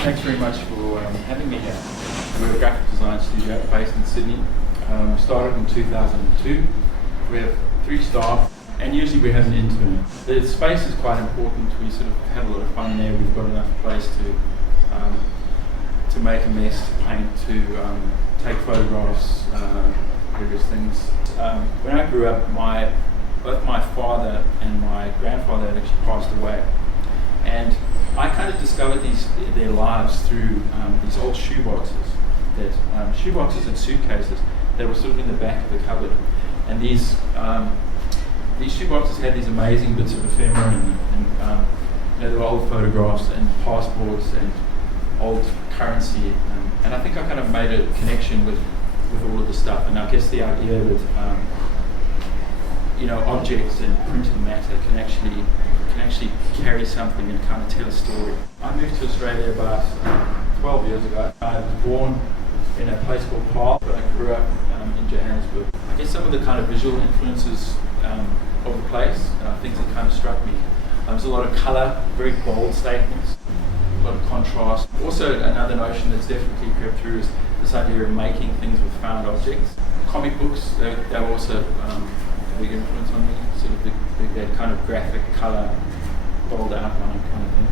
Thanks very much for having me here. We're a graphic design studio based in Sydney. Started in 2002. We have 3 staff, and usually we have an intern. The space is quite important. We sort of have a lot of fun there. We've got enough place to make a mess, to paint, to take photographs, various things. When I grew up, both my father and my grandfather had actually passed away, and I kind of discovered their lives through these old shoeboxes, shoeboxes and suitcases that were sort of in the back of the cupboard. And these shoeboxes had these amazing bits of ephemera, and there were old photographs and passports and old currency. And I think I kind of made a connection with all of the stuff. And I guess the idea that objects and printed matter can actually carry something and kind of tell a story. I moved to Australia about 12 years ago. I was born in a place called Park, but I grew up in Johannesburg. I guess some of the kind of visual influences of the place, things that kind of struck me. There's a lot of colour, very bold statements, a lot of contrast. Also, another notion that's definitely crept through is this idea of making things with found objects. Comic books, they were also a big influence on me, sort of that kind of graphic colour, bold outline kind of thing.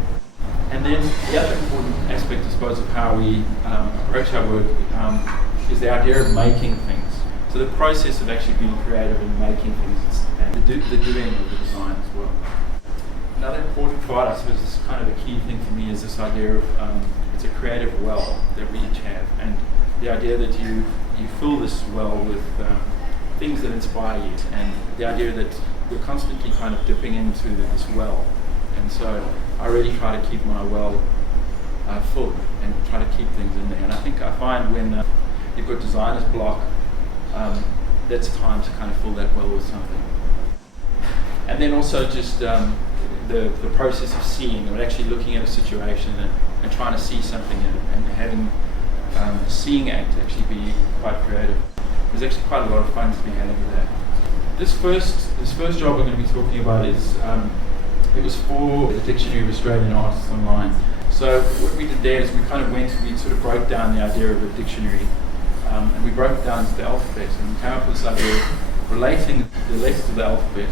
And then the other important aspect, I suppose, of how we approach our work is the idea of making things. So the process of actually being creative and making things, and the doing of the design as well. Another important part, I suppose, this is kind of a key thing for me, is this idea of it's a creative well that we each have, and the idea that you fill this well with things that inspire you, and the idea that we're constantly kind of dipping into this well. And so I really try to keep my well full and try to keep things in there. And I find when you've got designer's block, that's time to kind of fill that well with something. And then also just the process of seeing, or actually looking at a situation and trying to see something in it, and having the seeing act actually be quite creative. There's actually quite a lot of fun to be had with that. This first job we're going to be talking about is it was for the Dictionary of Australian Artists Online. So what we did there is we sort of broke down the idea of a dictionary, and we broke it down to the alphabet, and we came up with this idea of relating the letters of the alphabet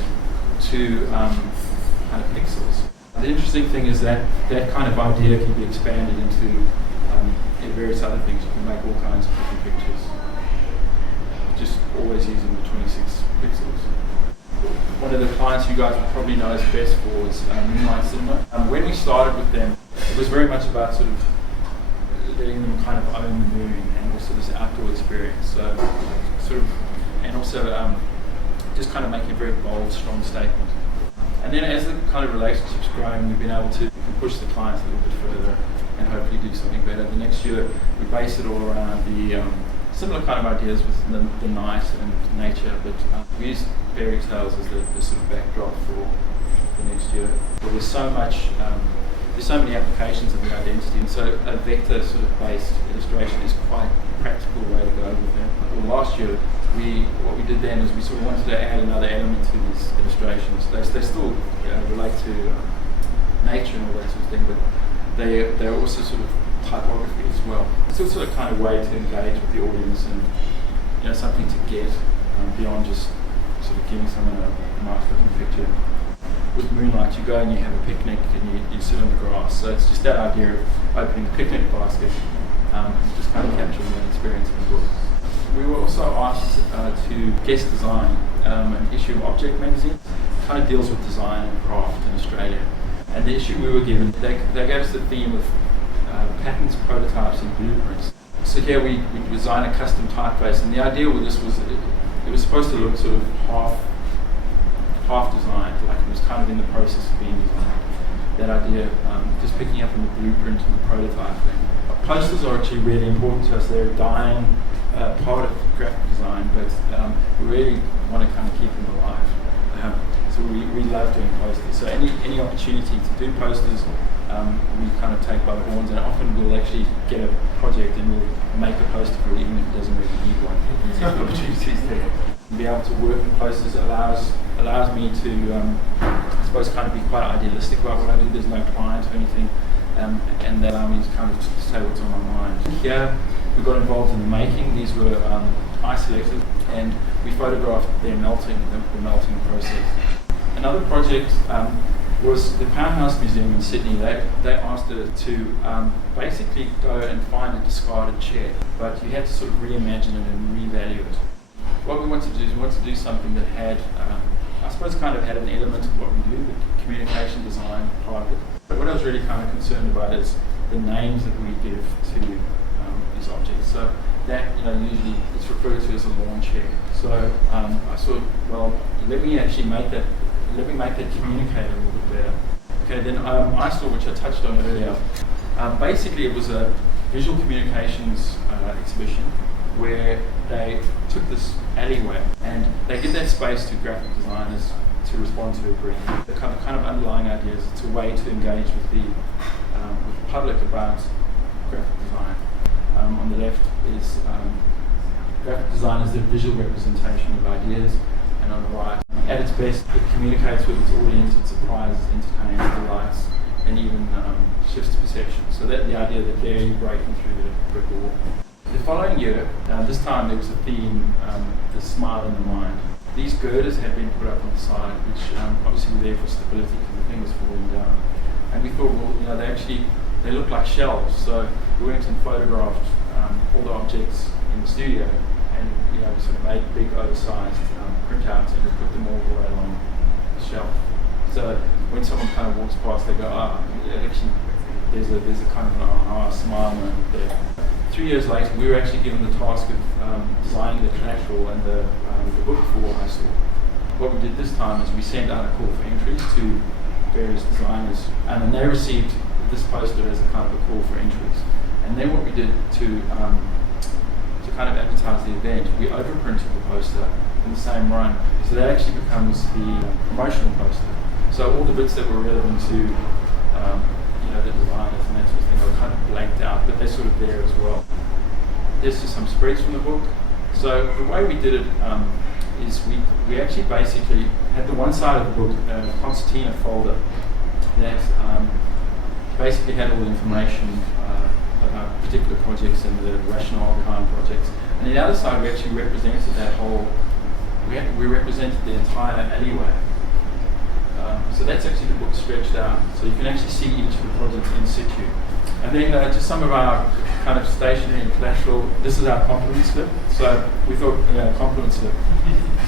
to kind of pixels. The interesting thing is that kind of idea can be expanded into various other things. You can make all kinds of different pictures, just always using the 26 pixels. One of the clients you guys would probably know us best for was Moonlight Cinema. When we started with them, it was very much about sort of letting them kind of own the moon and also this outdoor experience. So and also just kind of making a very bold, strong statement. And then as the kind of relationship's growing, we've been able to push the clients a little bit further and hopefully do something better. The next year, we base it all around the similar kind of ideas with the night and nature, but we use fairy tales as the sort of backdrop for the next year. Well, there's so many applications of the identity, and so a vector sort of based illustration is quite a practical way to go with them. Well, last year, what we did then is we sort of wanted to add another element to these illustrations. They still relate to nature and all that sort of thing, but they're also sort of typography as well. It's also a kind of way to engage with the audience and something to get beyond just sort of giving someone a nice looking picture. With Moonlight, you go and you have a picnic and you sit on the grass. So it's just that idea of opening a picnic basket, just kind of capturing that experience in the book. We were also asked to guest design an issue of Object magazine. It kind of deals with design and craft in Australia. And the issue we were given, they gave us the theme of patterns, prototypes and blueprints. So here we designed a custom typeface, and the idea with this was it was supposed to look sort of half designed, like it was kind of in the process of being designed. That idea, just picking up on the blueprint and the prototype thing. Posters are actually really important to us. They're a dying part of graphic design, but we really want to kind of keep them alive. So we love doing posters. So any opportunity to do posters, we kind of take by the horns, and often we'll actually get a project and we'll make a poster for it even if it doesn't really need one. So the opportunities there. Be able to work in posters allows me to, I suppose, kind of be quite idealistic about what I do. There's no client or anything. and that allowed me to kind of say what's on my mind. Here we got involved in the making. These were isolators, and we photographed their melting, the melting process. Another project was the Powerhouse Museum in Sydney. They asked us to basically go and find a discarded chair, but you had to sort of reimagine it and revalue it. What we wanted to do is we wanted to do something that had, I suppose, kind of had an element of what we do, the communication design part of it. But what I was really kind of concerned about is the names that we give to these objects. So that, usually it's referred to as a lawn chair. So I thought, well, let me make that communicate a little bit better. Okay, then I saw, which I touched on earlier. Basically, it was a visual communications exhibition where they took this alleyway and they give that space to graphic designers to respond to a brief. The kind of underlying idea is it's a way to engage with the public about graphic design. On the left is graphic design as the visual representation of ideas, and on the right, at its best, it communicates with its audience, it surprises, entertains, delights, and even shifts perception. So that the idea that there you're breaking through the brick wall. The following year, this time there was a theme, the smile in the mind. These girders had been put up on the side, which obviously were there for stability because the thing was falling down. And we thought, well, they look like shelves. So we went and photographed all the objects in the studio, and we sort of made big, oversized printouts and we put them all the way along the shelf. So when someone kind of walks past, they go, actually, there's a kind of a smile moment there. 3 years later, we were actually given the task of designing the collateral and the book for ISOR. What we did this time is we sent out a call for entries to various designers, and then they received this poster as a kind of a call for entries. And then what we did to kind of advertise the event, we overprinted the poster in the same run, so that actually becomes the promotional poster. So all the bits that were relevant to the designers and that sort of thing were kind of blanked out, but they're sort of there as well. There's just some spreads from the book. So the way we did it is we actually basically had the one side of the book, a concertina folder that basically had all the information about particular projects and the rationale behind projects. And the other side, we actually represented that whole, we represented the entire alleyway. So that's actually the book stretched out. So you can actually see each of the projects in situ. And then just some of our kind of stationery and collateral. This is our compliment slip. So we thought, compliment slip,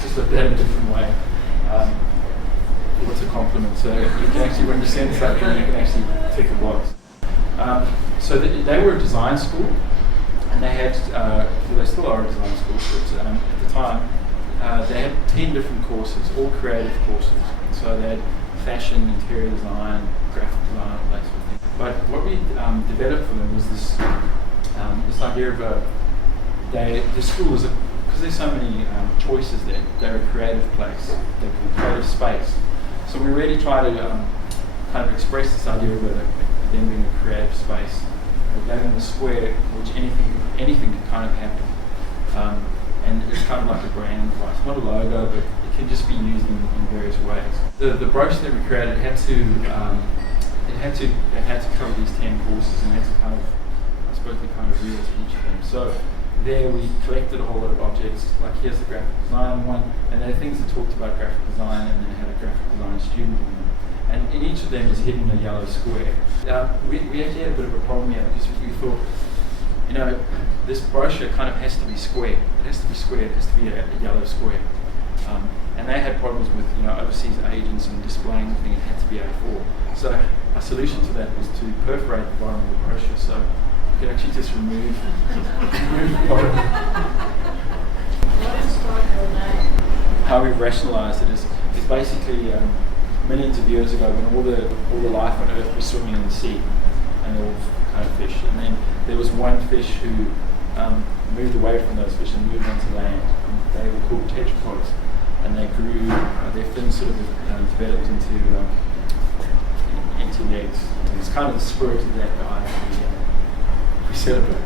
just looked at it a different way. What's a compliment? So you can actually, when you send something, you can actually tick a box. So they were a design school, and they had, they still are a design school, but at the time, they had 10 different courses, all creative courses. So they had fashion, interior design, graphic design, that sort of thing. But what we developed for them was this idea of the school is, because there's so many choices there, they're a creative place, they're a creative space. So we really try to kind of express this idea of them being a creative space. We're in a square which anything can kind of happen. And it's kind of like a brand device, not a logo, but it can just be used in various ways. The brochure that we created had to cover these 10 courses, and had to kind of, I suppose, be kind of real to each of them. So there we collected a whole lot of objects, like here's the graphic design one, and there are things that talked about graphic design, and then had a graphic design student in them. And in each of them is hidden a yellow square. We actually had a bit of a problem here because we thought, this brochure kind of has to be square. It has to be square. It has to be a yellow square. And they had problems with overseas agents and displaying the thing. It had to be A4. So our solution to that was to perforate the bottom of the brochure, so you could actually just remove the bottom. What inspired your name? How we've rationalised it is basically millions of years ago when all the life on Earth was swimming in the sea, and all kind of fish. And then there was one fish who moved away from those fish and moved onto land. And they were called tetrapods, and they grew. Their fins sort of developed into legs. And it's kind of the spirit of that guy we celebrate.